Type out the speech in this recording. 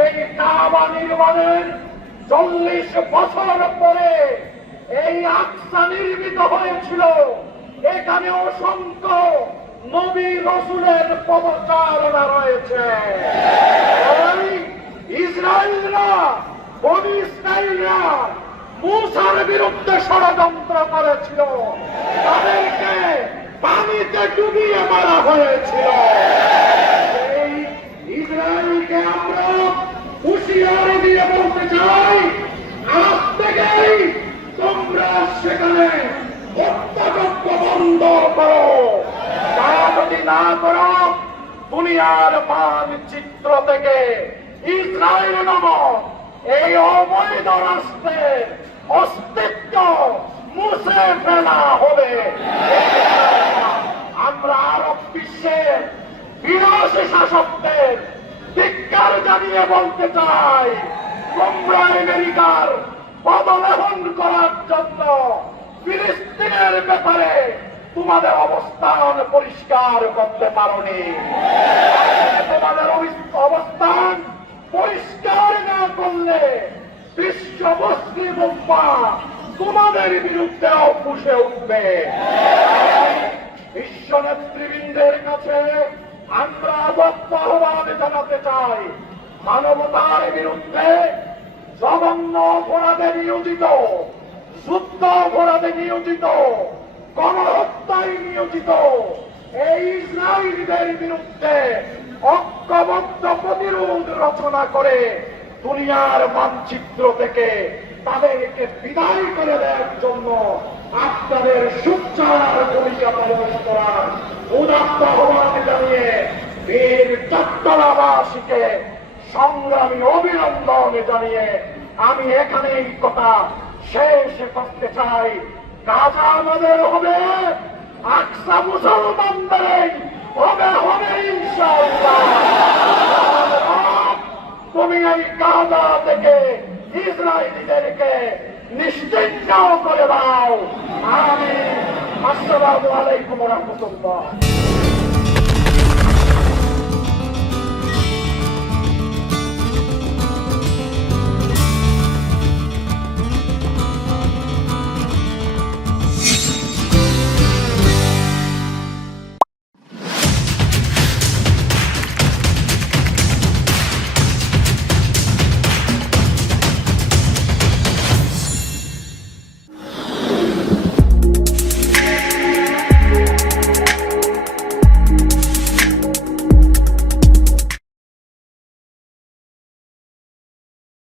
এই কাবা নির্মাণের চল্লিশ বছর পরে এই আকসা নির্মিত হয়েছিল। এখানে অসংখ্য নবী রসুলের পদচারণা রয়েছে। ইসরায়েলরা ইসরায়েলরা মুসার বিরুদ্ধে ষড়যন্ত্র করেছিল। তাদেরকে পানিতে ডুবিয়ে মারা হয়েছিল। এই ইসরায়েলকে আমরা চাই, আজ থেকেই তোমরা সেখানে হত্যাযজ্ঞ বন্ধ করো। তা যদি না করো, দুনিয়ার মানচিত্র থেকে ইসরায়েল নামক এই অবৈধ রাষ্ট্রের অস্তিত্ব মুছে ফেলা হবে। আমরা আরব বিশ্বের বিনাশী শাসকদের ধিক্কার জানিয়ে বলতে চাই তোমরা আমেরিকার পদলেহন করার জন্য ফিলিস্তিনের ব্যাপারে তোমাদের অবস্থান পরিষ্কার করতে পারোনি। তোমাদের অবস্থান পরিষ্কার না করলে বিশ্ব মুসলিম তোমাদের বিরুদ্ধেও ফুসে উঠবে। বিশ্ব নেতৃবৃন্দের কাছে আমরা আহ্বান জানাতে চাই, মানবতার বিরুদ্ধে জঘন্য অপরাধে নিয়োজিত যুদ্ধ অপরাধে নিয়োজিত, গণহত্যায় নিয়োজিত, এই ইসরায়েলদের বিরুদ্ধে ঐক্যবদ্ধ প্রতিরোধ রচনা করে দুনিয়ার মানচিত্র থেকে তাদেরকে বিদায় করে দেওয়ার জন্য আপনাদের সুচ্চার ভূমিকা পালন করার উদাত্ত আহ্বান জানিয়ে বীর চট্টলাবাসীকে সংগ্রামী অভিনন্দন জানিয়ে আমি এখানেই কথা শেষ করতে চাই। কাজা আমাদের হবে, আকসা মুসলমানদের হবে হবে তুমি এই কাজা থেকে ইসরায়েলিদেরকে নিশ্চিন্ন করে দাও। আমি আসসালামু আলাইকুম রহমতুল্লাহ।